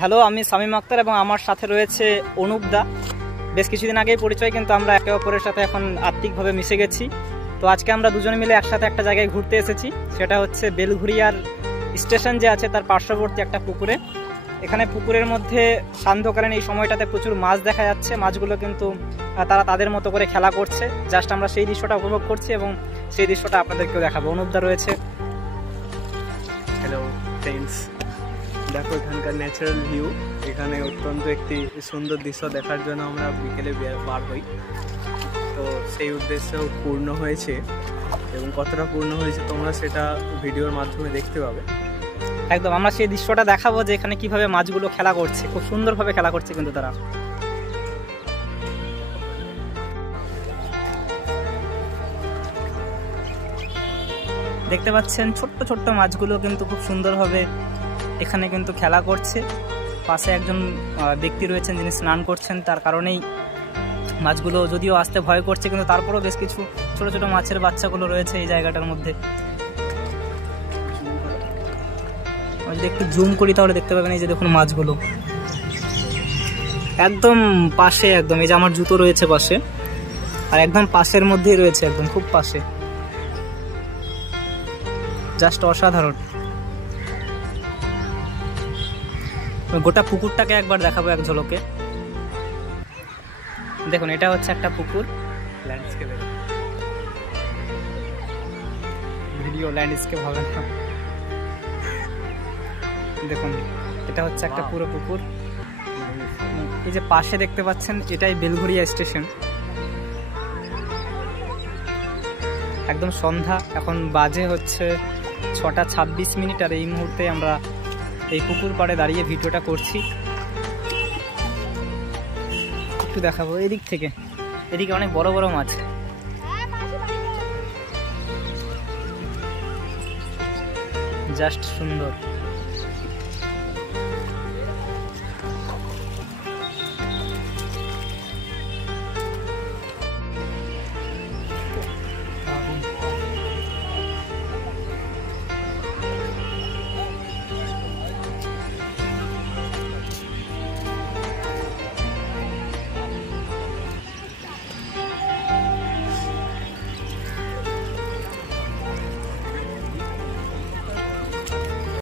হ্যালো, আমি শামীম আক্তার এবং আমার সাথে রয়েছে অনুপ দা। বেশ কিছুদিন আগেই পরিচয়, কিন্তু আমরা একে অপরের সাথে এখন আত্মিকভাবে মিশে গেছি। তো আজকে আমরা দুজন মিলে একসাথে একটা জায়গায় ঘুরতে এসেছি, সেটা হচ্ছে বেলঘুরিয়ার স্টেশন যে আছে তার পার্শ্ববর্তী একটা পুকুরে। এখানে পুকুরের মধ্যে সান্ধ্যকালীন এই সময়টাতে প্রচুর মাছ দেখা যাচ্ছে। মাছগুলো কিন্তু তারা তাদের মতো করে খেলা করছে। জাস্ট আমরা সেই দৃশ্যটা উপভোগ করছি এবং সেই দৃশ্যটা আপনাদেরকেও দেখাবো। অনুপ দা রয়েছে। হ্যালো ফ্রেন্ডস, দেখো এখানকার ন্যাচারাল ভিউ। এখানে অত্যন্ত একটি সুন্দর দৃশ্য দেখার জন্য আমরা বিকেলে বার হই। তো সেই উদ্দেশ্য পূর্ণ হয়েছে, এবং কতটা পূর্ণ হয়েছে তোমরা সেটা ভিডিওর মাধ্যমে দেখতে পাবে। একদম আমরা সেই দৃশ্যটা দেখাবো যে এখানে কিভাবে মাছগুলো খেলা করছে। খুব সুন্দরভাবে খেলা করছে কিন্তু তারা। দেখতে পাচ্ছেন ছোট্ট ছোট্ট মাছগুলো কিন্তু খুব সুন্দরভাবে এখানে কিন্তু খেলা করছে। পাশে একজন ব্যক্তি রয়েছেন যিনি স্নান করছেন, তার কারণেই মাছগুলো যদিও আসতে ভয় করছে, কিন্তু তারপরেও বেশ কিছু ছোট ছোট মাছের বাচ্চাগুলো রয়েছে এই জায়গাটার মধ্যে। যদি একটু জুম করি তাহলে দেখতে পাবেন এই যে দেখুন মাছগুলো একদম পাশে, একদম এই যে আমার জুতো রয়েছে পাশে, আর একদম পাশের মধ্যেই রয়েছে, একদম খুব পাশে। জাস্ট অসাধারণ। গোটা পুকুরটাকে একবার দেখাবো এক ঝলকে। দেখুন এটা হচ্ছে একটা পুকুর। ল্যান্ডস্কেপে ভিডিও ল্যান্ডস্কেপ হবে না। দেখুন এটা হচ্ছে একটা পুরো পুকুর। এই যে পাশে দেখতে পাচ্ছেন এটাই বেলঘুরিয়া স্টেশন। একদম সন্ধ্যা, এখন বাজে হচ্ছে 6:26, আর এই মুহূর্তে আমরা এই পুকুর পাড়ে দাঁড়িয়ে ভিডিওটা করছি। একটু দেখাবো এদিক থেকে, এদিকে অনেক বড় বড় মাছ। জাস্ট সুন্দর।